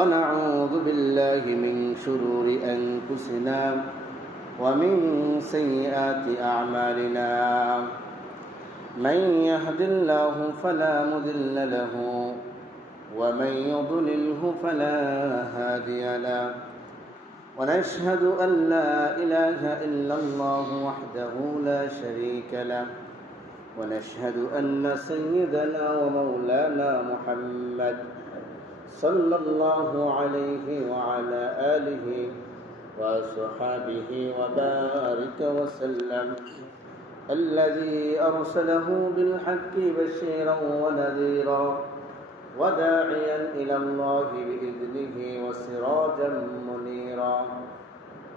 ونعوذ بالله من شرور أنفسنا ومن سيئات أعمالنا من يهد الله فلا مضل له ومن يضلله فلا هادي له ونشهد أن لا إله إلا الله وحده لا شريك له ونشهد أن سيدنا ومولانا محمد صلى الله عليه وعلى آله وصحبه وبارك وسلم الذي أرسله بالحق بشيرا ونذيرا وداعيا إلى الله بإذنه وسراجا منيرا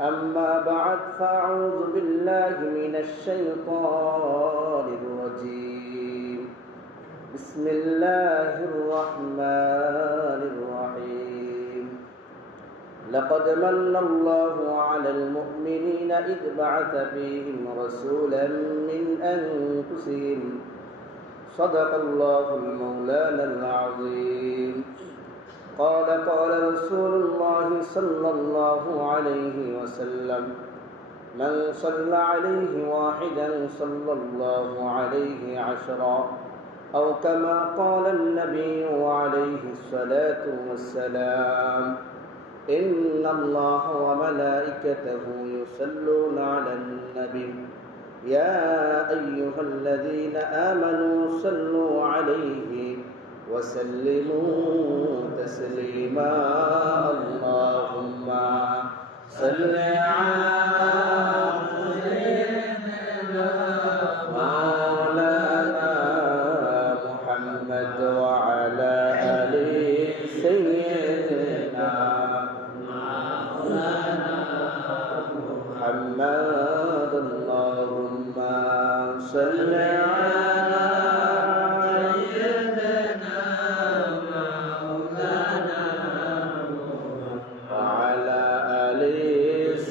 أما بعد فأعوذ بالله من الشيطان الرجيم بسم الله الرحمن الرحيم لقد من الله على المؤمنين إذ بعث فيهم رسولا من أنفسهم صدق الله المولانا العظيم قال رسول الله صلى الله عليه وسلم من صلى عليه واحدا صلى الله عليه عشرا أو كما قال النبي عليه الصلاة والسلام إن الله وملائكته يصلون على النبي يا أيها الذين آمنوا صلوا عليه وسلموا تسليما اللهم صل على سيدنا مولانا محمد وعلى آل سيدنا مولانا محمد اللهم صل على سيدنا مولانا وعلى آل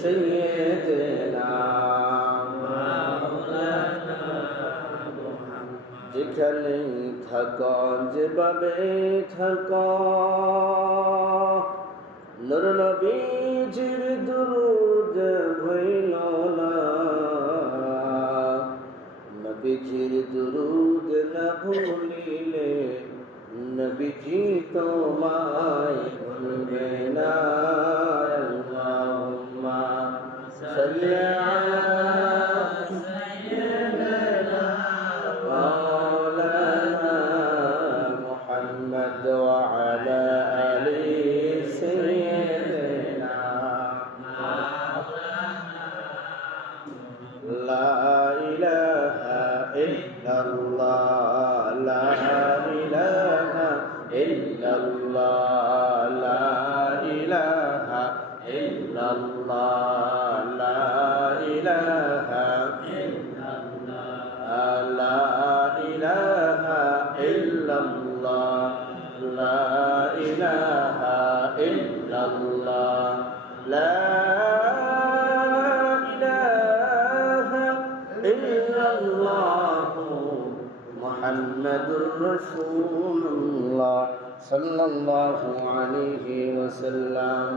سيدنا مولانا যেখানে থাকা যেভাবে থাকা নূর নবীজির দুরূদ ভুইল না নবীজির দুরূদ না ভুলিলে নবীজি তোমায় ভুলবে না আল্লাহুম্মা সাল্লি আলা সাইয়্যিদিনা মাওলানা মুহাম্মদ ওয়া আলা আলি সাইয়্যিদিনা মাওলানা লা ইলাহা ইল্লাল্লাহ লা ইলাহা ইল্লাল্লাহ লা ইলাহা ইল্লাল্লাহ লা ইলাহা ইল্লাল্লাহ লা ইলাহা ইল্লাল্লাহ লা ইলাহা ইল্লাল্লাহ লা ইলাহা ইল্লাল্লাহ মুহাম্মাদুর রাসূলুল্লাহ সাল্লাল্লাহু আলাইহি ওয়াসাল্লাম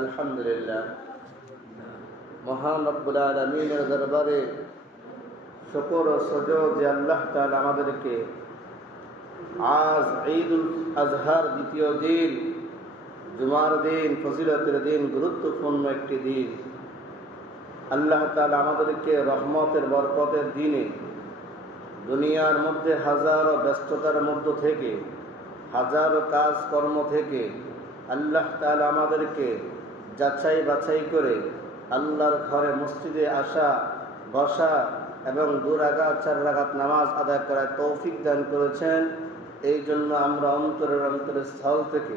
আলহামদুলিল্লাহ মহান রব্বুল আলামিনের দরবারে শুকর ও সুজুদ যে আল্লাহ তাআলা আমাদেরকে আজ ঈদুল আজহার দ্বিতীয় দিন জুমার দিন ফজিলতের দিন গুরুত্বপূর্ণ একটি দিন আল্লাহ তাআলা আমাদেরকে রহমতের বরকতের দিনে দুনিয়ার মধ্যে হাজারো ব্যস্ততার মধ্য থেকে হাজারো কাজকর্ম থেকে আল্লাহ তাআলা আমাদেরকে যাচাই বাছাই করে আল্লাহর ঘরে মসজিদে আসা বসা এবং 2 রাকাত 4 রাকাত নামাজ আদায় করার তৌফিক দান করেছেন। এই জন্য আমরা অন্তরের স্থল থেকে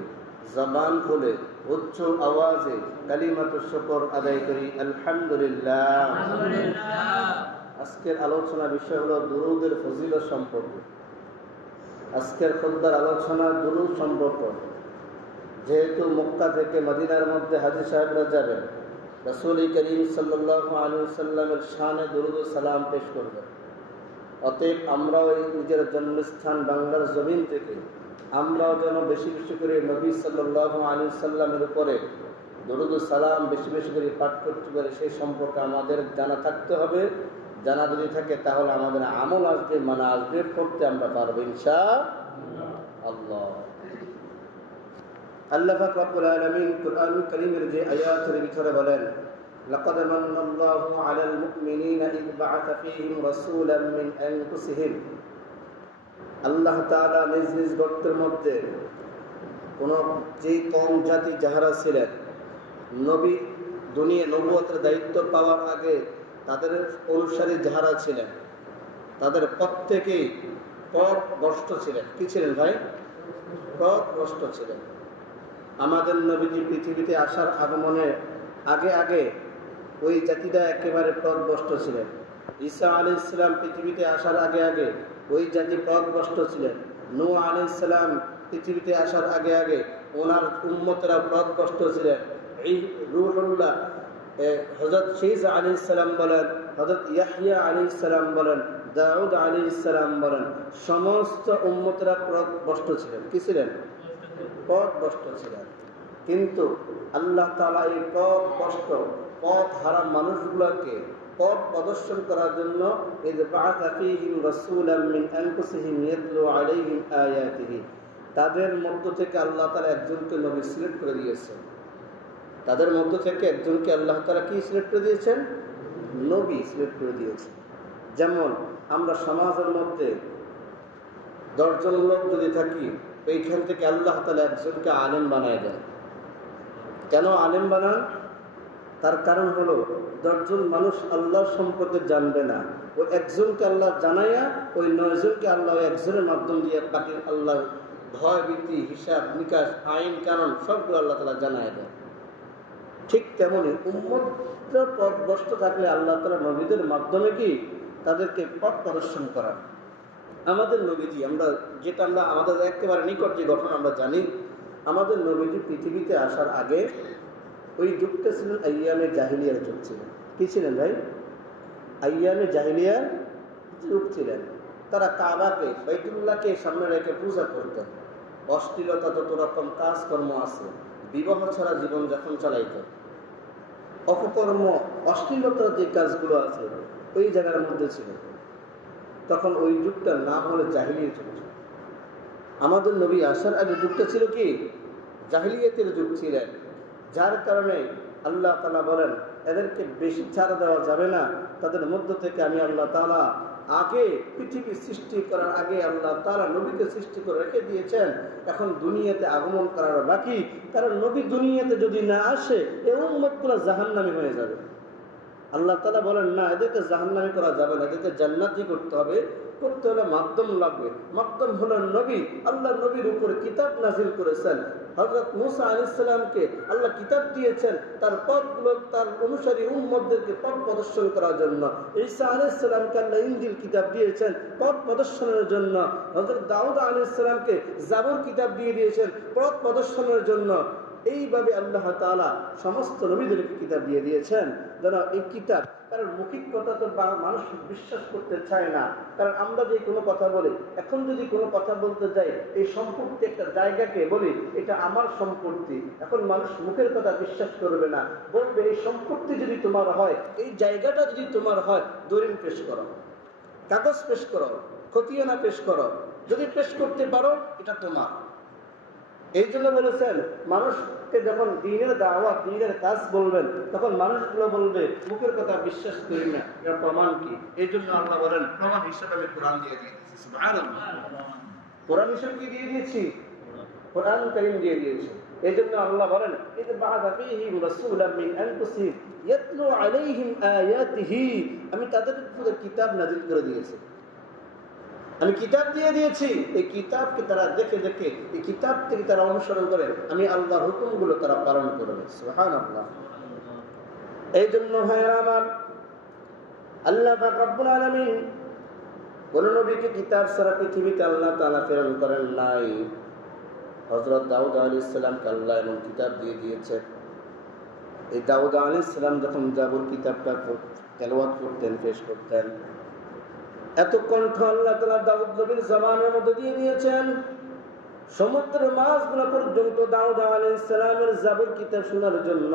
জবান খুলে উচ্চ আওয়াজে কালিমাতুশ শুকর আদায় করি আলহামদুলিল্লাহ। আজকের আলোচনা বিষয় হলো দুরূদের ফজিলত সম্পর্কে। আজকের খুতবার আলোচনা দুরূদ সম্পর্কে। যেহেতু মক্কা থেকে মদিনার মধ্যে হাজী সাহেবরা যাবেন, রাসূল করিম সাল্লাল্লাহু আলাইহি ওয়াসাল্লামের শানে দুরূদ ও সালাম পেশ করবেন। অতএব আমরাও নিজের জন্মস্থান বাংলার জমিন থেকে আমরাও যেন বেশি বেশি করে নবী সাল্লাল্লাহু আলাইহি সাল্লামের উপরে দরুদ ও সালাম বেশি বেশি করে পাঠ করতে পারে, সেই সম্পর্কে আমাদের জানা থাকতে হবে। জানা যদি থাকে তাহলে আমাদের আমল আসবে, মানা আসবে, করতে আমরা পারবো ইনশাআল্লাহ। আল্লাহ পাক রব্বুল আলামিন কুরআনুল কারীমের যে আয়াতের ভিতরে বলেন, লাকাদ মান্নাল্লাহু আলাল মুমিনিনা ইয বা'আথা ফীহিম রাসূলাম মিন আনফুসিহিম। আল্লাহ তাআলা নিজ নিজ গোত্রের মধ্যে কোন যে কওম জাতি যাহারা ছিলেন, নবী দুনিয়া নবুয়তের দায়িত্ব পাওয়ার আগে তাদের অনুসারী যাহারা ছিলেন, তাদের প্রত্যেকেই পথভ্রষ্ট ছিলেন। কি ছিলেন ভাই? পথভ্রষ্ট ছিলেন। আমাদের নবীজি পৃথিবীতে আসার আগমনের আগে আগে ওই জাতিটা একেবারে পথভ্রষ্ট ছিলেন। ঈসা আলাইহিস সালাম পৃথিবীতে আসার আগে আগে ওই জাতি পথভ্রষ্ট ছিলেন। নূহ আলাইহিস সালাম পৃথিবীতে আসার আগে আগে ওনার উম্মতরা পথভ্রষ্ট ছিলেন। এই রূহুল্লাহ হযরত ঈসা আলাইহিস সালাম বলেন, হযরত ইয়াহইয়া আলাইহিস সালাম বলেন, দাউদ আলাইহিস সালাম বলেন, সমস্ত উম্মতরা পথভ্রষ্ট ছিলেন। কি ছিলেন? পথভ্রষ্ট ছিলেন। কিন্তু আল্লাহ তাআলা এই পথভ্রষ্ট পথ হারা মানুষগুলোকে পথ প্রদর্শন করার জন্য ইয বা'আথা ফীহিম রাসূলাম মিন আনফুসিহিম ইয়াতলু আলাইহিম আয়াতিহি, তাদের মধ্য থেকে আল্লাহ তাআলা একজনকে নবী সিলেক্ট করে দিয়েছেন। তাদের মধ্য থেকে একজনকে আল্লাহ তাআলা কি সিলেক্ট করে দিয়েছেন? নবী সিলেক্ট করে দিয়েছেন। যেমন আমরা সমাজের মধ্যে 10 জন লোক যদি থাকি, এইখান থেকে আল্লাহ তাআলা একজনকে আলেম বানায় দেন। কেন আলেম বানান? তার কারণ হলো 10 জন মানুষ আল্লাহর সম্পর্কে জানবে না, ওই একজনকে আল্লাহ জানাইয়া ওই 9 জনকে আল্লাহ একজনের মাধ্যম দিয়ে বাকি আল্লাহর ভয় ভীতি হিসাব নিকাশ আইন কানুন সবগুলো আল্লাহ তাআলা জানায় দেন। ঠিক তেমনি উম্মতরা পথভ্রষ্ট থাকলে আল্লাহ তাআলা নবীদের মাধ্যমে কি তাদেরকে পথ প্রদর্শন করান। আমাদের নবীজি আমরা আমাদের একেবারে নিকট যে ঘটনা আমরা জানি, আমাদের নবীজি পৃথিবীতে আসার আগে ওই যুগটা ছিলেন আইয়ামে জাহিলিয়ার যুগ ছিলেন। কি ছিলেন ভাই? আইয়ামে জাহিলিয়ার যুগ ছিলেন। তারা কাবাকে বাইতুল্লাহকে সামনে রেখে পূজা করতেন। অশ্লীলতা যত রকম কাজকর্ম আছে, বিবাহ ছাড়া জীবনযাপন চালাইতেন। অপকর্ম অশ্লীলতার যে কাজগুলো আছে ওই জায়গার মধ্যে ছিল। তখন ওই যুগটার নাম হলো জাহিলিয়ার যুগ। আমাদের নবী আসার আগে যুগটা ছিল কি? জাহিলিয়াতের যুগ ছিলেন। যার কারণে আল্লাহ তাআলা বলেন এদেরকে বেশি ছাড় দেওয়া যাবে না। তাদের মধ্য থেকে আমি আল্লাহ তাআলা আগে পৃথিবী সৃষ্টি করার আগে আল্লাহ তাআলা নবীকে সৃষ্টি করে রেখে দিয়েছেন। এখন দুনিয়াতে আগমন করার বাকি। কারণ নবী দুনিয়াতে যদি না আসে এই উম্মতগুলো জাহান্নামী হয়ে যাবে। আল্লাহ তাআলা বলেন না, এদেরকে জাহান্নামী করা যাবে না, এদেরকে জান্নাতি করতে হবে। করতে হলে মাধ্যম লাগবে। মাধ্যম হলো নবী। আল্লাহ নবীর উপরে কিতাব নাজিল করেছেন। হযরত মূসা আলাইহিস সালামকে আল্লাহ কিতাব দিয়েছেন তার পথগুলো তার অনুসারী উম্মতদেরকে পথ প্রদর্শন করার জন্য। ঈসা আলাইহিস সালামকে আল্লাহ ইনজিল কিতাব দিয়েছেন পথ প্রদর্শনের জন্য। হযরত দাউদ আলাইহিস সালামকে জাবুর কিতাব দিয়ে দিয়েছেন পথ প্রদর্শনের জন্য। এইভাবে আল্লাহ তাআলা সমস্ত নবীদেরকে কিতাব দিয়ে দিয়েছেন। যেন এই কিতাব, কারণ মৌখিক কথা তো মানুষ বিশ্বাস করতে চায় না। কারণ আমরা যে কোনো কথা বলি, এখন যদি কোনো কথা বলতে যাই এই সম্পত্তি একটা জায়গাকে বলি এটা আমার সম্পত্তি, এখন মানুষ মুখের কথা বিশ্বাস করবে না, বলবে এই সম্পত্তি যদি তোমার হয়, এই জায়গাটা যদি তোমার হয়, দলিল পেশ করো, কাগজ পেশ করো, খতিয়ানা পেশ করো, যদি পেশ করতে পারো এটা তোমার। এই জন্য বলেছেন মানুষকে যখন দ্বীনের দাওয়াত দ্বীনের কাজ বলবেন তখন মানুষগুলো বলবে মুখের কথা বিশ্বাস করি না, এর প্রমাণ কি? এই জন্য আল্লাহ বলেন প্রমাণ হিসেবে আমি কোরআন দিয়ে দিয়েছি। সুবহানাল্লাহ, কোরআন হিসেবে কি দিয়ে দিয়েছি? কোরআন কারীম দিয়ে দিয়েছি। এই জন্য আল্লাহ বলেন ইয বা'আথা ফীহিম রাসূলাম মিন আনফুসিহিম ইয়াতলু আলাইহিম আয়াতিহি, আমি তাদের উপরে কিতাব নাযিল করে দিয়েছি। আমি কিতাব দিয়ে দিয়েছি। এই কিতাবকে তারা দেখে দেখে এই কিতাব থেকে তারা অনুসরণ করে আমি আল্লাহর হুকুমগুলো তারা পালন করবে। সুবহানাল্লাহ। এই জন্য ভাইরা আমার, আল্লাহ পাক রব্বুল আলামিন কোন নবীকে কিতাব ছাড়া পৃথিবীতে আল্লাহ তাআলা প্রেরণ করেন নাই। হযরত দাউদ আলাইহিস সালামকে আল্লাহ এমন কিতাব দিয়ে দিয়েছেন। এই দাউদ আলাইহিস সালাম যখন জাবুর কিতাবটা তেলাওয়াত করতেন, পেশ করতেন, এত কণ্ঠ আল্লাহ তাআলা দাউদ নবীর জবানের মধ্যে দিয়ে দিয়েছেন। সমুদ্রের মাছগুলো পর্যন্ত দাউদ আলাইহিস সালামের জাবর কিতাব শোনার জন্য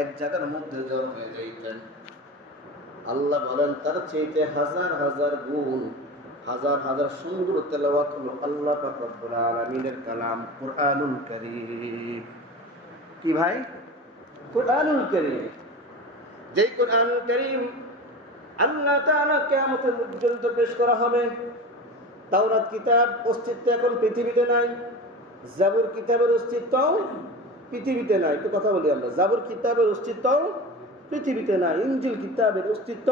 এক জায়গার মধ্যে জড়ো হয়ে যাইতেন। আল্লাহ বলেন তার চাইতে হাজার হাজার গুণ, হাজার হাজার সুন্দর তেলাওয়াত হলো আল্লাহ পাক রব্বুল আলামিনের কালাম কুরআনুল কারীম। কি ভাই? কুরআনুল কারীম। যেই কুরআনুল কারীম আল্লাহ তাআলা কিয়ামতের পর্যন্ত পেশ করা হবে। তাওরাত কিতাব অস্তিত্ব এখন পৃথিবীতে নাই, জাবুর কিতাবের অস্তিত্ব পৃথিবীতে নাই। একটু কথা বলি আমরা, জাবুর কিতাবের অস্তিত্ব পৃথিবীতে নাই, ইনজিল কিতাবের অস্তিত্ব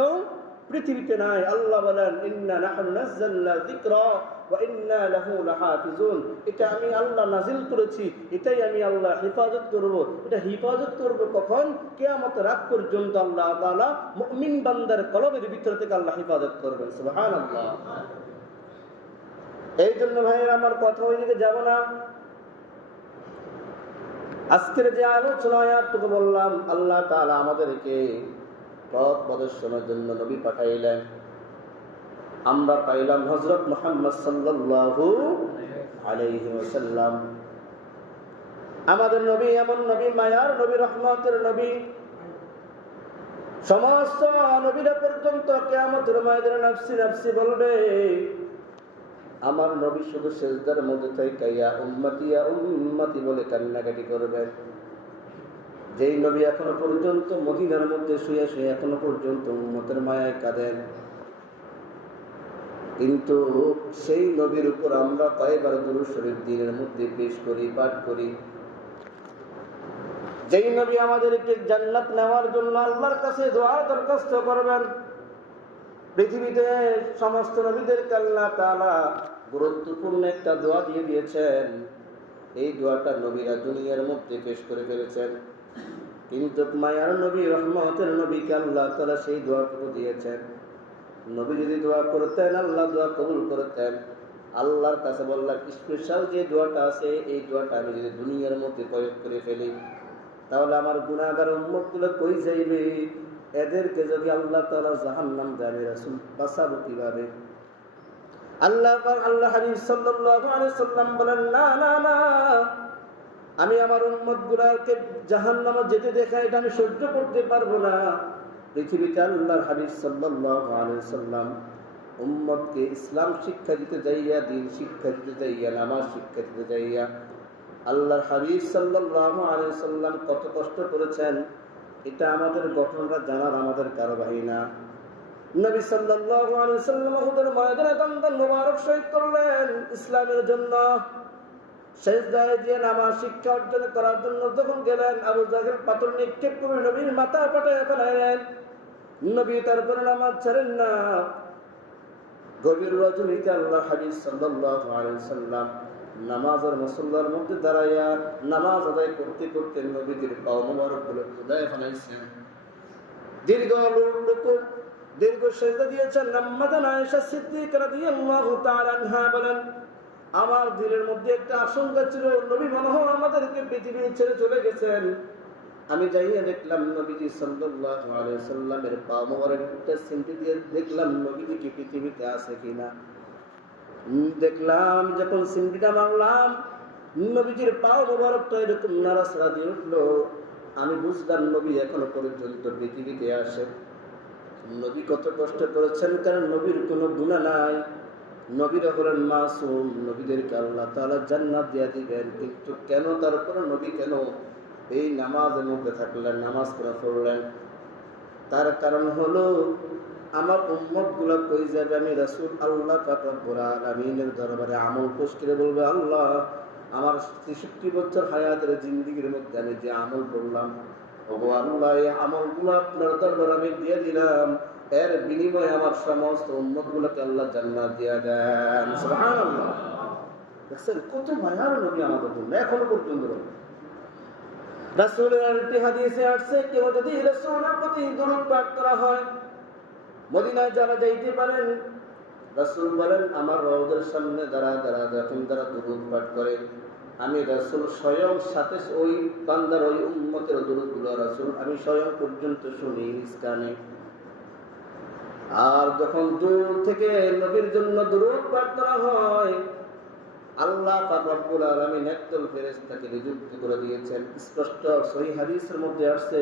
পৃথিবীতে নাই। আল্লাহ বলেন ইন্না নাহনু নাযালনা যিকরা ওয়া ইন্না লাহু লাহাফিজুন। এটা আমি আল্লাহ নাজিল করেছি, এটাই আমি আল্লাহ হেফাজত করব। এটা হেফাজত করব কখন? কিয়ামতের রাত পর্যন্ত আল্লাহ তাআলা মুমিন বান্দার কলবের ভিতর থেকে আল্লাহ হেফাজত করবেন। সুবহানাল্লাহ। এই জন্য ভাইয়ের আমার কথা ওইদিকে যাব না। আজকের যে আলোচনা আয়াতটুকু বললাম, আল্লাহ তাআলা আমাদেরকে পথ প্রদর্শনের জন্য নবী পাঠাইলেন। আমরা পাইলাম হযরত মুহাম্মদ সাল্লাল্লাহু আলাইহি ওয়াসাল্লাম। আমাদের নবী এমন নবী, মায়ার নবী, রহমতের নবী। সমস্ত নবীরা পর্যন্ত কিয়ামতের ময়দানে নাফসি নাফসি বলবে। আমার নবী শুধু সিজদার মধ্যে থেকে ইয়া উম্মতি বলে কান্নাকাটি করবেন। যেই নবী এখনো পর্যন্ত মদিনার মধ্যে শুয়ে শুয়ে এখনো পর্যন্ত উম্মতের মায়ায় কাঁদেন, কিন্তু সেই নবীর উপর আমরা কয়েকবার দুরূদ শরীফ দিনের মধ্যে পেশ করি, পাঠ করি। যেই নবী আমাদেরকে জান্নাত নেওয়ার জন্য আল্লাহর কাছে দোয়া দরখাস্ত করবেন। পৃথিবীতে সমস্ত নবীদেরকে আল্লাহ তাআলা গুরুত্বপূর্ণ একটা দোয়া দিয়ে দিয়েছেন। এই দোয়াটা নবীরা দুনিয়ার মধ্যে পেশ করে ফেলেছেন, কিন্তু মায়ার নবী, রহমতের নবীকে আল্লাহ তাআলা সেই দোয়াটুকু দিয়েছেন। নবী যদি দোয়া করতেন, আল্লাহ দোয়া কবুল করতেন। আল্লাহর কাছে বললাম স্পেশাল যে দোয়াটা আছে, এই দোয়াটা আমি যদি দুনিয়ার মধ্যে প্রয়োগ করে ফেলি, তাহলে আমার গুনাহগার উম্মতগুলো কই যাইবে? এদেরকে যদি আল্লাহ তাআলা জাহান্নাম দেয়, রাসূল বাঁচাবো কিভাবে? আল্লাহ হাবিব সাল্লাল্লাহু আলাইহি সাল্লাম বলেন, না না না, আমি আমার উম্মতগুলোকে জাহান্নামে যেতে দেখা এটা আমি সহ্য করতে পারবো না। পৃথিবীতে আল্লাহর হাবিব সাল্লাল্লাহু আলাইহি সাল্লাম উম্মতকে ইসলাম শিক্ষা দিতে যাইয়া, দ্বীন শিক্ষা দিতে যাইয়া, নামাজ শিক্ষা দিতে যাইয়া আল্লাহর হাবিব সাল্লাল্লাহু আলাইহি সাল্লাম কত কষ্ট করেছেন, এটা আমাদের ঘটনাটা জানার আমাদের কারো বাহি না। নবী সাল্লাল্লাহু আলাইহি সাল্লাম উহুদের ময়দানে দম মোবারক শহীদ করলেন ইসলামের জন্য। সিজদায় দিয়ে নামাজ শিক্ষা অর্জন করার জন্য যখন গেলেন, আবু জাহেল পাথর নিক্ষেপ করে নবীর মাথা ফাটায় ফেলাইলেন। নবী তারপরে নামাজ ছাড়েন না। গভীর রজনীতে আল্লাহর হাবিব সাল্লাল্লাহু আলাইহি সাল্লাম নামাজের মুসল্লার মধ্যে দাঁড়াইয়া নামাজ আদায় করতে করতে নবীর পাও মোবারকগুলো খুদায় ফেলাইছেন। দীর্ঘ রুকু, দীর্ঘ সিজদা দিয়েছেন। আম্মাজান আয়েশা সিদ্দিকা রাদিয়াল্লাহু তাআলা আনহা বলেন, আমার দিলের মধ্যে একটা আশঙ্কা ছিল, নবী মনে হয় আমাদেরকে পৃথিবী ছেড়ে চলে গেছেন। আমি যাইয়া দেখলাম নবীজি সাল্লাল্লাহু আলাইহি সাল্লামের পা মোবারকটা সিমটি দিয়ে দেখলাম নবীজি কি পৃথিবীতে আছে কিনা। দেখলাম যখন সিমটিটা মারলাম, নবীজির পা মোবারকটা এরকম নাড়াচাড়া দিয়ে উঠলো। আমি বুঝলাম নবী এখনো পর্যন্ত পৃথিবীতে আসে। নবী কত কষ্ট করেছেন, কারণ নবীর কোনো গুনাহ নাই। নবীরা হলেন মাসুম, নবীদেরকে আল্লাহ তাআলা জান্নাত দিয়ে দিবেন। কিন্তু কেন তারপরে নবী কেন এই নামাজের মধ্যে থাকলেন, নামাজ করে পড়লেন? তার কারণ হলো আমার উম্মতগুলো কই যাবে? আমি রাসূল আল্লাহ পাক রব্বুল আলামিনের দরবারে আমল পেশ করে বলবে, আল্লাহ আমার ৬৩ বছর হায়াতের জিন্দেগীর মধ্যে আমি যে আমল করলাম, ওগো আল্লাহ এই আমলগুলো আপনার দরবারে আমি দিয়ে দিলাম, এর বিনিময়ে আমার সমস্ত উম্মতগুলোকে আল্লাহ জান্নাত দিয়ে দেন। সুবহানাল্লাহ। দেখছেন কত মায়ার নবী আমাদের জন্য এখনো পর্যন্ত। রাসূলের আরেকটি হাদিসে আসছে, কেউ যদি রাসূলের প্রতি দরুদ পাঠ করা হয়, মদিনায় যারা যাইতে পারেন, রাসূল বলেন আমার রওজার সামনে দাঁড়া যখন তারা দরুদ পাঠ করে, আমি রাসূল স্বয়ং সাথে ওই বান্দার ওই উম্মতের দরুদগুলো রাসূল আমি স্বয়ং পর্যন্ত শুনি নিজ কানে। আর যখন দূর থেকে নবীর জন্য দরুদ পাঠ করা হয়, আল্লাহ পাক রব্বুল আলামিন একদল ফেরেশতাকে নিযুক্ত করে দিয়েছেন। স্পষ্ট সহিহ হাদিসের মধ্যে আসছে,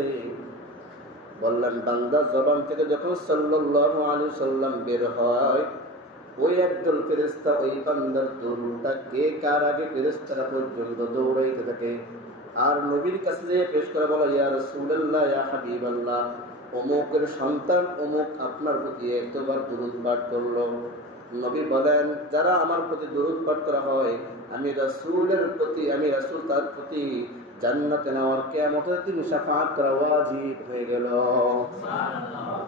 বললেন বান্দা জবান থেকে যখন সাল্লাল্লাহু আলাইহি সাল্লাম বের হয়, ওই একদল ফেরেশতা ওই বান্দার দরুদটা কে কার আগে ফেরেশতারা পর্যন্ত দৌড়াইতে থাকে আর নবীর কাছে যেয়ে পেশ করে বলে, ইয়া রাসূলুল্লাহ, ইয়া হাবিবাল্লাহ, অমুকের সন্তান অমুক আপনার প্রতি এতবার দরুদ পাঠ করলো। নবী বলেন, যারা আমার প্রতি দরুদ পাঠ করা হয়, আমি রাসূলের প্রতি, আমি রাসূল তার প্রতি জান্নাতে নেওয়ার কিয়ামতের দিন শাফাআত করা ওয়াজিব হয়ে গেল। সুবহানাল্লাহ।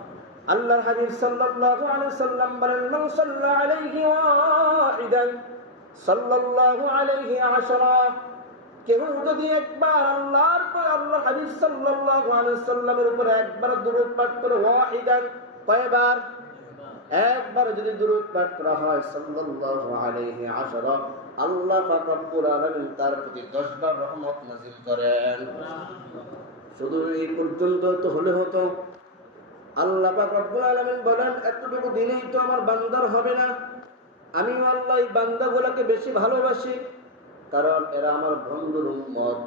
আল্লাহর হাবিব সাল্লাল্লাহু আলাইহি সাল্লাম বলেন, মান সাল্লা আলাইহি ওয়াহিদান সাল্লাল্লাহু আলাইহি আশরা, কেউ যদি একবার আল্লাহর হাবিব সাল্লাল্লাহু আলাইহি সাল্লামের উপর একবার দরুদ পাঠ করে, ওয়াহিদান কয়বার? একবার যদি দরুদ পাঠ করা হয় সাল্লাল্লাহু আলাইহি আশরা, আল্লাহ পাক রব্বুল আলামিন তার প্রতি 10 বার রহমত নাযিল করেন। শুধু এই পর্যন্ত তো হলে হতো। আল্লাহ পাক রব্বুল আলামিন বলেন, এতটুকু দিলেই তো আমার বান্দার হবে না, আমি আল্লাহ এই বান্দাগুলোকে বেশি ভালোবাসি, কারণ এরা আমার বন্ধুর উম্মত।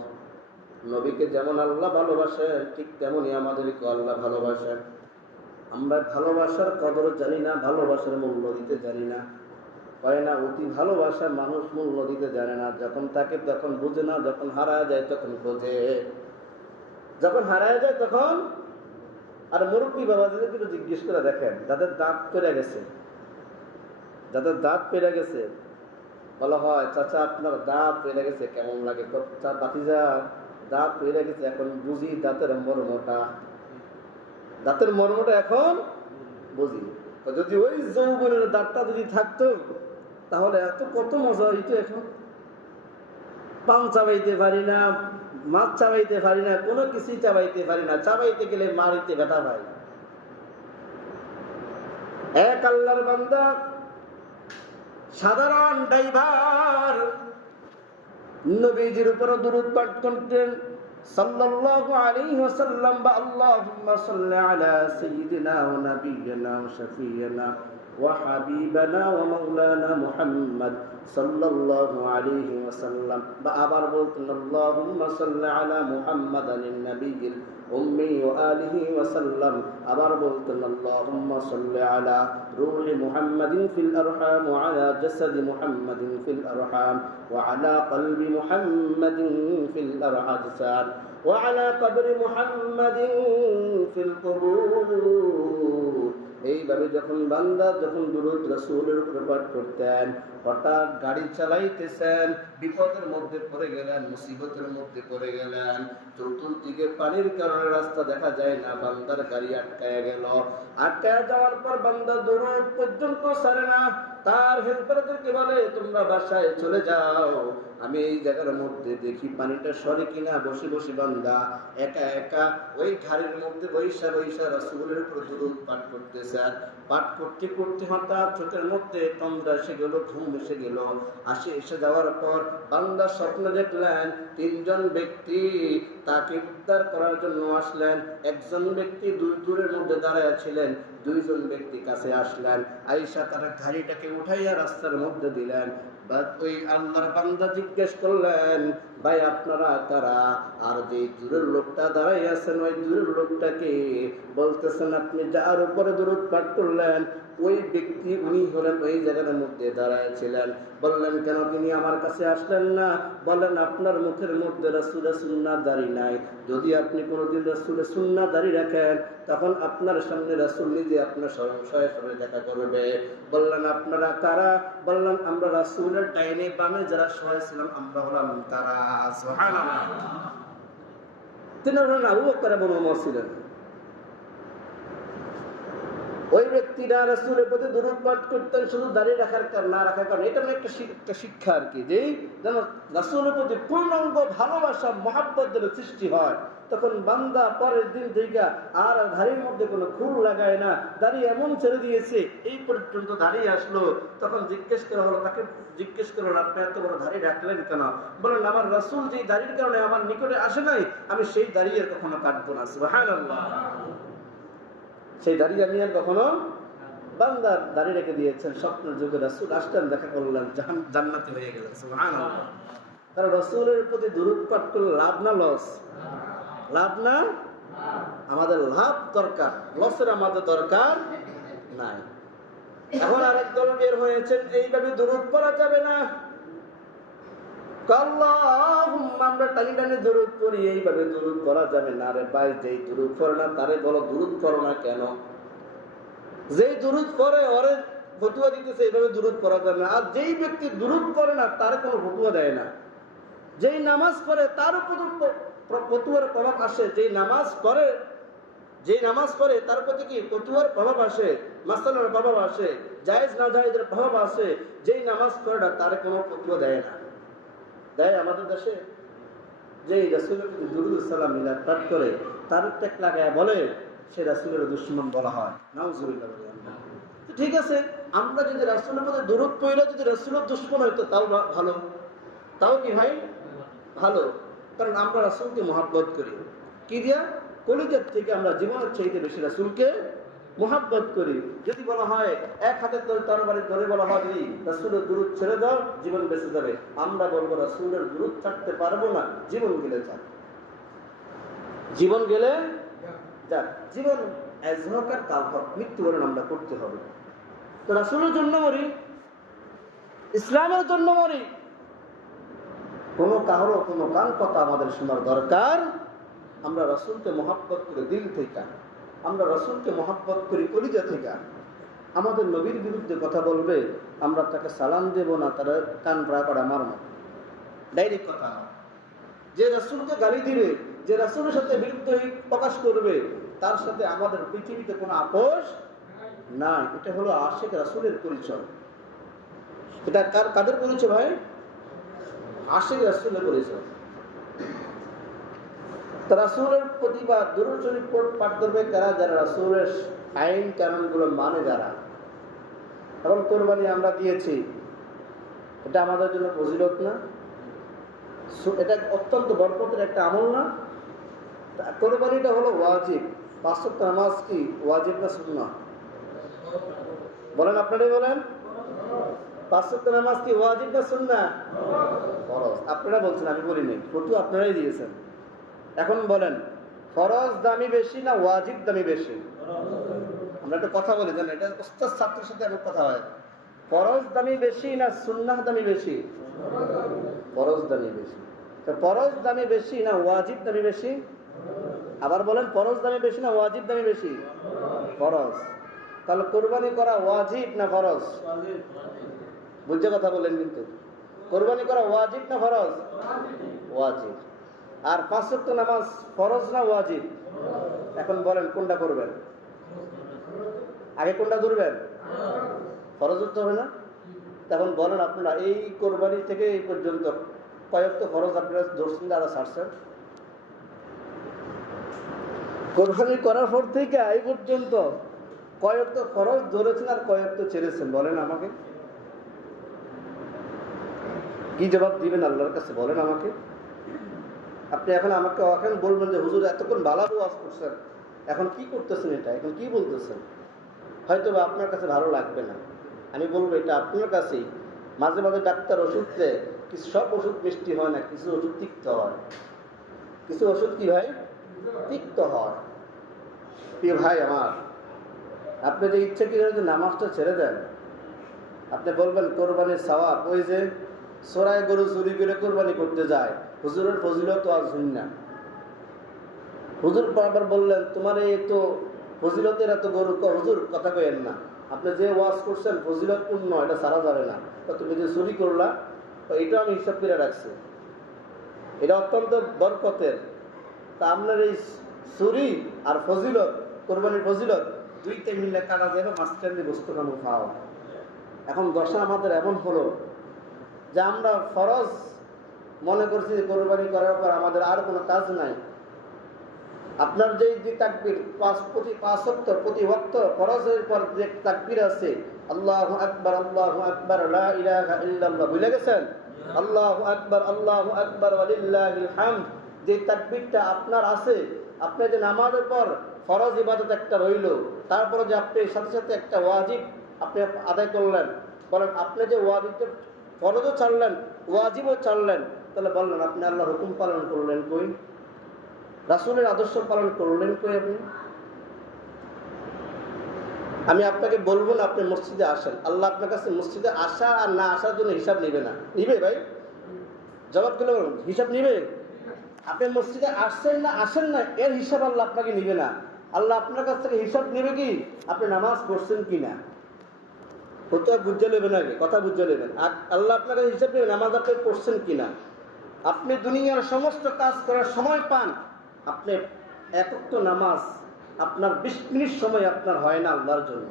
নবীকে যেমন আল্লাহ ভালোবাসেন, ঠিক তেমনি আমাদেরকে আল্লাহ ভালোবাসেন। আমরা ভালোবাসার কদর জানি না, ভালোবাসার মূল্য দিতে জানি না। হয় না, অতি ভালোবাসা মানুষ মূল্য দিতে জানে না। যখন তাকে তখন বুঝে না, যখন হারায় যায় তখন বোঝে। যখন হারায় যায় তখন। আর মুরব্বী বাবাদের কিন্তু জিজ্ঞেস করে দেখেন, যাদের দাঁত পেরে গেছে, যাদের দাঁত পেরে গেছে, বলা হয়, চাচা আপনার দাঁত পেরে গেছে কেমন লাগে? বাতিজা দাঁত পেরে গেছে, এখন বুঝি দাঁতের মর্মটা। দাঁতের মর্মটা এখন বুঝি। যদি ওই যৌবনের দাঁতটা যদি থাকতো তাহলে এত কত মজা হইতো। এখন পান চাবাইতে পারি না, মাছ চাবাইতে পারি না, কোনো কিছুই চাবাইতে পারি না। চাবাইতে গেলে মারিতে ব্যথা পাই। এক আল্লাহর বান্দা, সাধারণ ড্রাইভার, নবীজির উপর দরুদ পাঠ করতেন সাল্লাল্লাহু আলাইহি ওয়াসাল্লাম, বা আল্লাহুম্মা সাল্লি আলা সাইয়্যিদিনা ওয়া নাবিয়্যিনা ওয়া শাফিয়িনা ওয়া হাবিবানা ওয়া মাওলানা মুহাম্মদ সাল্লাল্লাহু আলাইহি ওয়াসাল্লাম, বা আবার বলতেন আল্লাহুম্মা সাল্লি আলা মুহাম্মাদানিন নাবিয়্যিল উম্মি ওয়া আলিহি ওয়াসাল্লাম, আবার বলতেন আল্লাহুম্মা সাল্লি আলা রূহি মুহাম্মাদিন ফিল আরহাম ওয়া আলা জাসাদি মুহাম্মাদিন ফিল আরহাম ওয়া আলা কলবি মুহাম্মাদিন ফিল আরহাম ওয়া আলা কবরি মুহাম্মাদিন ফিল কুবুর। এইভাবে যখন বান্দা যখন দুরূদ রাসূলের উপর পাঠ করতেন, হঠাৎ গাড়ি চালাইতেছেন, বিপদের মধ্যে পড়ে গেলেন, মুসিবতের মধ্যে পড়ে গেলেন, চতুর্দিকে পানির কারণে রাস্তা দেখা যায় না, বান্দার গাড়ি আটকায় গেল। আটকায় যাওয়ার পর বান্দা দুরূদ পর্যন্ত ছাড়ে না। তার হেল্পারদেরকে বলে, তোমরা বাসায় চলে যাও, আমি এই জায়গার মধ্যে দেখি পানিটা সরে কিনা। বসে বসে বান্দা একা একা ওই ঘাড়ির মধ্যে বৈশা বৈশা রাসূলের উপর দুরূদ পাঠ করতেছেন। পাঠ করতে করতে হঠাৎ চোখের মধ্যে তন্দ্রা এসে গেল, ঘুম এসে গেল। এসে যাওয়ার পর বান্দা স্বপ্ন দেখলেন, 3 জন ব্যক্তি তাকে উদ্ধার করার জন্য আসলেন। একজন ব্যক্তি দূরের মধ্যে দাঁড়ায় ছিলেন, 2 জন ব্যক্তি কাছে আসলেন। আয়েশা তার গাড়িটাকে উঠাইয়া রাস্তার মধ্যে দিলেন। ওই আল্লাহর বান্দা জিজ্ঞেস করলেন, ভাই আপনারা কারা? আর যে দূরের লোকটা দাঁড়াই আছেন, ওই দূরের লোকটাকে বলতেছেন, আপনি যার উপরে দরুদ পাঠ করলেন ওই ব্যক্তি, উনি হলেন ওই জায়গার মধ্যে দাঁড়ায় ছিলেন। বললেন, কেন তিনি আমার কাছে আসলেন না? বলেন, আপনার মুখের মধ্যে রাসূলের সুন্নাহ দাড়ি নাই। যদি আপনি কোনোদিন রাসূলের সুন্নাহ দাড়ি রাখেন, তখন আপনার সামনে রাসূল নিজে আপনার সরাসরি দেখা করবে। বললেন, আপনারা কারা? বললেন, আমরা রাসূলের ডাইনে বামে যারা শোয়া ছিলাম আমরা হলাম তারা। সুবহানাল্লাহ। তিনি হলেন আবু বকর এবং ওমর ছিলেন। ওই ব্যক্তিরা রাসূলের প্রতি দরুদ পাঠ করতেন শুধু দাড়ি রাখার না রাখার কারণে। এটা একটা শিক্ষা আর কি, যে যেন রাসূলের প্রতি পূর্ণাঙ্গ ভালোবাসা মহব্বত যেন সৃষ্টি হয়। তখন বান্দা পরের দিন থেকে আর দাড়ির মধ্যে কোনো খুর লাগায় না, দাড়ি এমন ছেড়ে দিয়েছে এই পর্যন্ত দাড়ি আসলো। তখন জিজ্ঞেস করা হলো, তাকে জিজ্ঞেস করলেন, আপনি এত বড় দাড়ি রাখলেন কেন? বলেন, আমার রাসূল যে দাড়ির কারণে আমার নিকটে আসে নাই, আমি সেই দাড়ি আর কখনো কাটবো না। সুবহানাল্লাহ। সেই দাড়ি আমি আর কখনো বান্দার দাঁড়িয়ে রেখে দিয়েছেন, স্বপ্নের যুগে রাসূল আসলেন, দেখা করলেন, জান্নাতি হয়ে গেলেন। সুবহানাল্লাহ। কারণ রাসূলের প্রতি দুরূদ পাঠ করলে লাভ না লস? লাভ না? আমাদের লাভ দরকার, লসের আমাদের দরকার নাই। এখন আরেক দল বের হয়েছেন, এইভাবে দুরূদ পড়া যাবে না, আল্লাহুম্মা আমরা টানি টানি দুরূদ পড়ি, এইভাবে দুরূদ পড়া যাবে না। রে ভাই, যেই দুরূদ পড়ে না তারে বলো দুরূদ পড়ো না কেন? যেই দুরূদ পড়ে ওরে ফতুয়া দিতেছে এইভাবে দুরূদ পড়া যাবে না। আর যেই ব্যক্তি দুরূদ পড়ে না তারে কোনো ফতুয়া দেয় না। যেই নামাজ পড়ে তার উপর ফতুয়ার প্রভাব আসে। যেই নামাজ পড়ে তার প্রতি কি ফতুয়ার প্রভাব আসে, মাসআলার প্রভাব আসে, জায়েজ না জায়েজের প্রভাব আসে। যেই নামাজ পড়ে না তারে কোনো ফতুয়া দেয় না। দেয় আমাদের দেশে? যেই রাসূলের প্রতি দুরূদ সালাম মিলাদ পাঠ করে তার টেক লাগায় বলে সে রাসূলের দুশমন বলা হয়। নাউজুবিল্লাহ। ঠিক আছে, আমরা যদি রাসূলের প্রতি দুরূদ পড়লে যদি রাসূলের দুশমন হইতো তাও ভালো। তাও কি ভাই ভালো? কারণ আমরা রাসূলকে মহব্বত করি। কি দিয়া? কলিজার থেকে আমরা জীবনের চাইতে বেশি রাসূলকে মহব্বত করি। যদি বলা হয় এক হাতের তরবারি ধরে বলা হয় যদি রাসূলের দুরূদ ছেড়ে দাও জীবন বেঁচে যাবে, আমরা বলবো রাসূলের দুরূদ ছাড়তে পারবো না, জীবন গেলে যাক। জীবন গেলে যাক। জীবন এজহকার কাল হক, মৃত্যুবরণ আমরা করতে হবে। তো রাসূলের জন্য মরি, ইসলামের জন্য মরি। কোনো কারো কোনো কান কথা আমাদের শোনার দরকার। আমরা রাসূলকে মহব্বত করে দিল থেকে, আমরা রাসূলকে মহব্বত করি কলিজা থেকে। আমাদের নবীর বিরুদ্ধে কথা বলবে, আমরা তাকে সালাম দেব না, তারা কান পাড়া মারব, ডাইরেক্ট কথা। যে রাসূলকে গালি দিবে, যে রাসূলের সাথে বিরুদ্ধে প্রকাশ করবে, তার সাথে আমাদের পৃথিবীতে কোনো আপোষ নাই। এটা হলো আশিক রাসূলের পরিচয়। এটা কাদের পরিচয় ভাই? আশিক রাসূলের পরিচয়। রাসূলের প্রতিবাদ দুরূদ শরীফ পাঠ করবে কারা? যারা রাসূলের আইন কানুনগুলো মানে যারা। এখন কোরবানি আমরা দিয়েছি, এটা আমাদের জন্য ফজিলত না? এটা অত্যন্ত বরকতের একটা আমল না? কোরবানিটা হলো ওয়াজিব। ৫ ওয়াক্ত নামাজ কি ওয়াজিব না সুন্নাহ? বলেন, আপনারাই বলেন। ৫ ওয়াক্ত নামাজ কি ওয়াজিব না সুন্নাহ? ফরজ। আপনারা বলছেন, আমি বলিনি, ফতোয়া আপনারাই দিয়েছেন। এখন বলেন, ফরজ দামি বেশি না ওয়াজিব দামি বেশি? আমরা একটা কথা বলি, জানেন, এটা ওস্তাদ ছাত্রের সাথে আমার কথা হয়। ফরজ দামি বেশি না সুন্নাহ দামি বেশি? ফরজ দামি বেশি। তো ফরজ দামি বেশি না ওয়াজিব দামি বেশি? আবার বলেন, ফরজ দামি বেশি না ওয়াজিব দামি বেশি? ফরজ। তাহলে কোরবানি করা ওয়াজিব না ফরজ? বুঝছে কথা বলেন কিন্তু। কোরবানি করা ওয়াজিব না ফরজ? ওয়াজিব। আর ৫ ওয়াক্ত নামাজ ফরজ না ওয়াজিব? এখন বলেন কোনটা করবেন? আগে কোনটা ধরবেন? ফরজ ধরতে হবে না? তখন বলেন আপনারা এই কোরবানি থেকে এই পর্যন্ত কয়েকটা ফরজ আপনারা ধরছেন আর ছাড়ছেন? কোরবানি করার পর থেকে এই পর্যন্ত কয়েকটা ফরজ ধরেছেন আর কয়েকটা ছেড়েছেন? বলেন আমাকে। কি জবাব দিবেন আল্লাহর কাছে? বলেন আমাকে। আপনি এখন আমাকে এখন বলবেন যে হুজুর এতক্ষণ ভালো ওয়াজ করছেন, এখন কি করতেছেন, এটা এখন কি বলতেছেন? হয়তো বা আপনার কাছে ভালো লাগবে না। আমি বলবো এটা আপনার কাছেই। মাঝে মাঝে ডাক্তার ওষুধ দেয়, কিছু সব ওষুধ মিষ্টি হয় না, কিছু ওষুধ তিক্ত হয়। কিছু ওষুধ কি হয়? তিক্ত হয়। প্রিয় ভাই আমার, আপনি যে ইচ্ছে কি যে নামাজটা ছেড়ে দেন, আপনি বলবেন কোরবানির সওয়াব, ওই যে চোরাই গরু চুরি করে কোরবানি করতে যায়, হুজুরের ফজিলত আর শুনি না। হুজুর আবার বললেন তোমার এই তো ফজিলতের এত গরু, হুজুর কথা কইেন না, আপনি যে ওয়াজ করছেন ফজিলত পূর্ণ, এটা সারা যাবে না। তুমি যে চুরি করলা এটা আমি হিসাব করে রাখছি, এটা অত্যন্ত বরকতের। তা আপনার এই চুরি আর ফজিলত, কোরবানির ফজিলত দুইটা মিলে কাটা যাবে, মাঝখান দিয়ে বস্তু খানো খাও। এখন দশা আমাদের এমন হলো যে আমরা ফরজ মনে করছি যে কোরবানি করার পর আমাদের আর কোনো কাজ নাই। আপনার যে তাকবীর প্রতি ৫ ওয়াক্ত প্রতি ওয়াক্ত ফরজের পর যে তাকবীর আছে, আল্লাহু আকবার লা ইলাহা ইল্লাল্লাহ, ভুলে গেছেন? আল্লাহু আকবার ওয়ালিল্লাহিল হামদ, যে তাকবীরটা আপনার আছে, আপনি যে নামাজের পর ফরজ ইবাদত একটা রইল, তারপরে যে আপনি সাথে সাথে একটা ওয়াজিব আপনি আদায় করলেন, বলেন আপনি যে ওয়াজিবটা ফরজও ছাড়লেন, ওয়াজিবও ছাড়লেন, তাহলে বললেন আপনি আল্লাহর হুকুম পালন করলেন কই? রাসূলের আদর্শ পালন করলেন কই আপনি? আমি আপনাকে বলবো না আপনি মসজিদে আসেন, আল্লাহ আপনার কাছে মসজিদে আসা আর না আসার জন্য হিসাব নিবে না। নিবে ভাই? জবাব দিলে বলুন, হিসাব নিবে? আপনি মসজিদে আসছেন না আসেন না এর হিসাব আল্লাহ আপনাকে নিবে না। আল্লাহ আপনার কাছ থেকে হিসাব নেবে কি আপনি নামাজ পড়ছেন কিনা। কথা বুঝে নেবেন, আগে কথা বুঝে নেবেন। আর আল্লাহ আপনার কাছে হিসাব নেবে নামাজ আপনি পড়ছেন কিনা। আপনি দুনিয়ার সমস্ত কাজ করার সময় পান, আপনি একক নামাজ আপনার 20 মিনিট সময় আপনার হয় না আল্লাহর জন্য।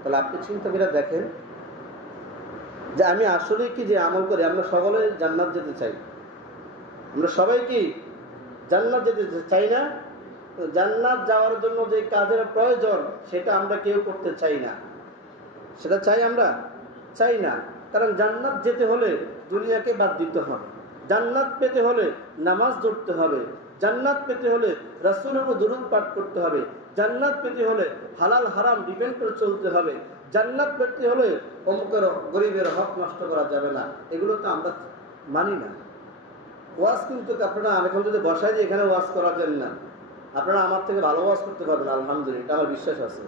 তাহলে আপনি চিন্তা করে দেখেন যে আমি আসলে কি যে আমল করি। আমরা সকলে জান্নাত যেতে চাই, আমরা সবাই কি জান্নাত যেতে চাই না? জান্নাত যাওয়ার জন্য যে কাজের প্রয়োজন সেটা আমরা কেউ করতে চাই না। সেটা চাই আমরা? চাই না। কারণ জান্নাত যেতে হলে দুনিয়াকে বাদ দিতে হবে, জান্নাত পেতে হলে নামাজ ধরতে হবে, জান্নাত পেতে হলে রাসূলের উপর দরুদ পাঠ করতে হবে, জান্নাত পেতে হলে হালাল হারাম ডিপেন্ড করে চলতে হবে, জান্নাত পেতে হলে অমুকের গরিবের হক নষ্ট করা যাবে না। এগুলো তো আমরা মানি না। ওয়াজ কিন্তু আপনারা এখন যদি বসাই দিয়ে এখানে ওয়াজ করা যান না, আপনারা আমার থেকে ভালো ওয়াজ করতে পারবেন আলহামদুলিল্লাহ, এটা আমার বিশ্বাস আছে।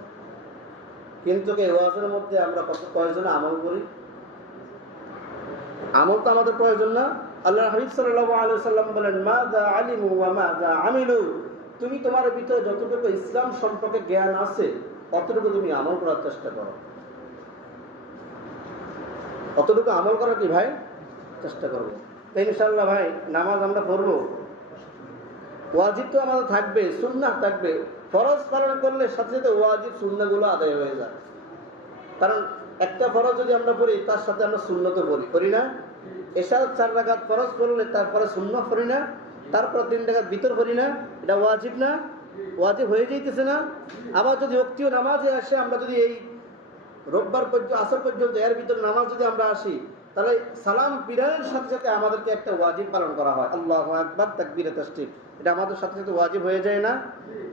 কিন্তু এই ওয়াজের মধ্যে আমরা কয়জনে আমল করি? আমল তো আমাদের প্রয়োজন না। আল্লাহর হাবিব সাল্লাল্লাহু আলাইহি ওয়াসাল্লাম বলেন, মাযা আলিমু ওয়া মাযা আমিলু, তুমি তোমার ভিতরে যতটুকু ইসলাম সম্পর্কে জ্ঞান আছে অতটুকু তুমি আমল করার চেষ্টা করো। অতটুকু আমল করার কি ভাই চেষ্টা করবো। তো ইনশাআল্লাহ ভাই নামাজ আমরা পড়বো, ওয়াজিব তো আমাদের থাকবে, সুন্নাহ থাকবে। ফরজ পালন করলে সাথে সাথে ওয়াজিব সুন্নাহগুলো আদায় হয়ে যায়। কারণ একটা ফরজ যদি আমরা পড়ি তার সাথে আমরা সুন্নতও পড়ি, করি না? এশার 4 রাকাত ফরজ পড়লে তারপরে সুন্নাহ পড়ি না, তারপর 3 রাকাত ভিতর পড়ি না, এটা ওয়াজিব না? ওয়াজিব হয়ে যাইতেছে না? আবার যদি ওয়াক্তীয় নামাজে আসে, আমরা যদি এই রোববার পর্যন্ত আসর পর্যন্ত এর ভিতরে নামাজ যদি আমরা আসি, তাহলে সালাম বিরানের সাথে সাথে আমাদেরকে একটা ওয়াজিব পালন করা হয়, আল্লাহু আকবার তাকবীরে তাসলিম, এটা আমাদের সাথে সাথে ওয়াজিব হয়ে যায় না?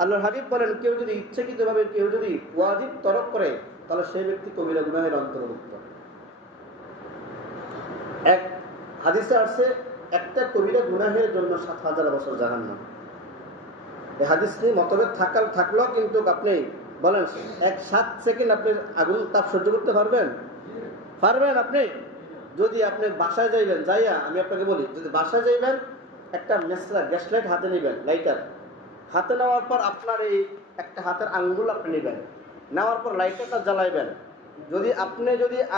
আল্লাহর হাবিব বলেন, কেউ যদি ইচ্ছাকৃতভাবে কেউ যদি ওয়াজিব তরক করে তাহলে সেই ব্যক্তি কবিরা গুনাহের অন্তর্ভুক্ত। এক হাদিসে আসছে একটা কবিরা গুনাহের জন্য 7000 বছর জাহান্নাম। এই হাদিস নিয়ে মতভেদ থাকলেও কিন্তু আপনি বলেন 1 সেকেন্ড আপনি আগুন তাপ সহ্য করতে পারবেন? পারবেন আপনি? যদি আপনি বাসায় যাইবেন, যাইয়া আমি আপনাকে বলি, যদি বাসায় যাইবেন একটা মেসলা গ্যাস লাইট হাতে নেবেন, লাইটার হাতে নেওয়ার পর আপনার এই একটা হাতের আঙ্গুল আপনি নেবেন, নেওয়ার পর লাইটারটা জ্বালাইবেন। যদি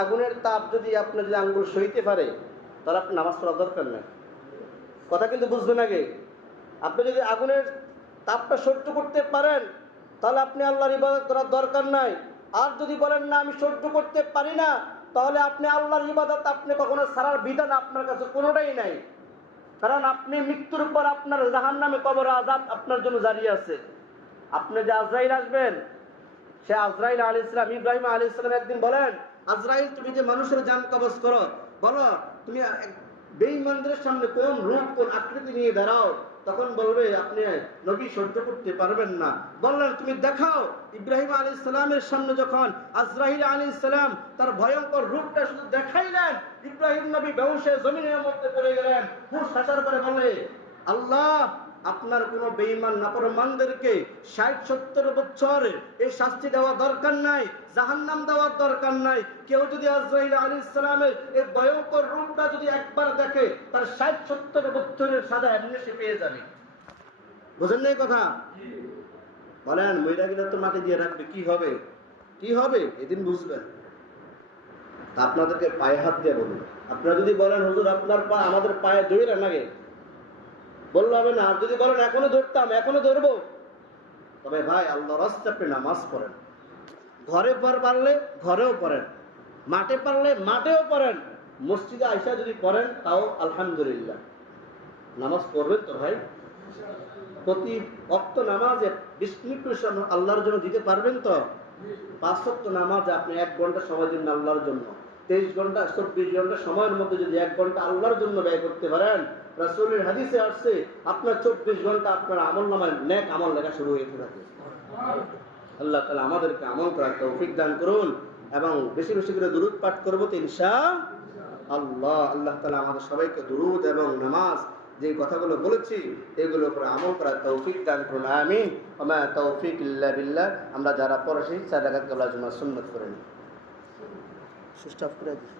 আগুনের তাপ যদি আপনি যদি আঙ্গুল সইতে পারে তাহলে আপনি নামাজ পড়ার দরকার নেই। কথা কিন্তু বুঝবেন আগে। আপনি যদি আগুনের তাপটা সহ্য করতে পারেন তাহলে আপনি আল্লাহর ইবাদত করার দরকার নাই। আর যদি বলেন না আমি সহ্য করতে পারি না, তাহলে আপনি আল্লাহর ইবাদত আপনি কখনো ছাড়ার বিধান আপনার কাছে কোনোটাই নাই। কারণ আপনি মৃত্যুর পর আপনার জাহান্নামে কবর আযাব আপনার জন্য জারি আছে। আপনি যে আজরাইল আসবেন, সে আজরাইল আলাইহিস সালাম, ইব্রাহিম আলাইহিস সালাম একদিন বলেন, আজরাইল তুমি যে মানুষের জান কবজ করো, বলো তুমি বেঈমানদের সামনে কোন রূপ কোন আকৃতি নিয়ে দাঁড়াও, তখন বলবে আপনি নবী সহ্য করতে পারবেন না। বললেন তুমি দেখাও। ইব্রাহিম আলাইহিস সালামের সামনে যখন আজরাইল আলাইহিস সালাম তার ভয়ঙ্কর রূপটা শুধু দেখাইলেন, ইব্রাহিম নবী বেহুশ হয়ে জমিনের মধ্যে পড়ে গেলেন। হুঁশ হাসার করে বলে, আল্লাহ আপনার কোন বেঈমান নাফরমানদেরকে 60-70 বছর এই শাস্তি দেওয়া দরকার নাই, জাহান্নাম দেওয়ার দরকার নাই। কেউ যদি আজরাইল আলাইহিস সালামের এই ভয়ঙ্কর রূপটা যদি একবার দেখে তার 60-70 বছরের সাজা এমনি সে পেয়ে যাবে। বুঝেন না এই কথা? বলেন মইরা গেলে তো মাটি দিয়ে রাখবে, কি হবে? কি হবে এদিন বুঝবেন। তা আপনাদেরকে পায়ে হাত দিয়ে বলুন, আপনারা যদি বলেন হুজুর আপনার পা আমাদের পায়ে ধরে লাগে, বললো হবে না। আর যদি বলেন এখনো ধরতাম, এখনো ধরবো, তবে ভাই আল্লাহর রাস্তায় আপনি নামাজ পড়েন। ঘরে পারলে ঘরেও পড়েন, মাঠে পারলে মাঠেও পড়েন, মসজিদে আইসা যদি পড়েন তাও আলহামদুলিল্লাহ। নামাজ পড়বেন তো ভাই? প্রতি ওয়াক্ত নামাজে 20 মিনিট আল্লাহর জন্য দিতে পারবেন তো? 5 ওয়াক্ত নামাজে আপনি 1 ঘন্টা সময় দিন আল্লাহর জন্য। 23 ঘন্টা 24 ঘন্টা সময়ের মধ্যে যদি 1 ঘন্টা আল্লাহর জন্য ব্যয় করতে পারেন রাসূলের হাদিসে আসছে আপনার 24 ঘন্টা আপনার আমলনামায় নেক আমল লেখা শুরু হয়ে থাকে। আল্লাহ তাআলা আমাদেরকে আমল করার তৌফিক দান করুন এবং বেশি বেশি করে দুরূদ পাঠ করব তো ইনশাআল্লাহ। আল্লাহ তাআলা আমাদের সবাইকে দুরূদ এবং নামাজ যে কথাগুলো বলেছি এগুলোর উপরে আমল করার তৌফিক দান করুন, আমিন। ওয়া মা তাওফীক ইল্লা বিল্লাহ। আমরা যারা পড়েছি 4 রাকাত কিবলা জুমা সুন্নাত করে নিই। সুস্টাফ করে দিই।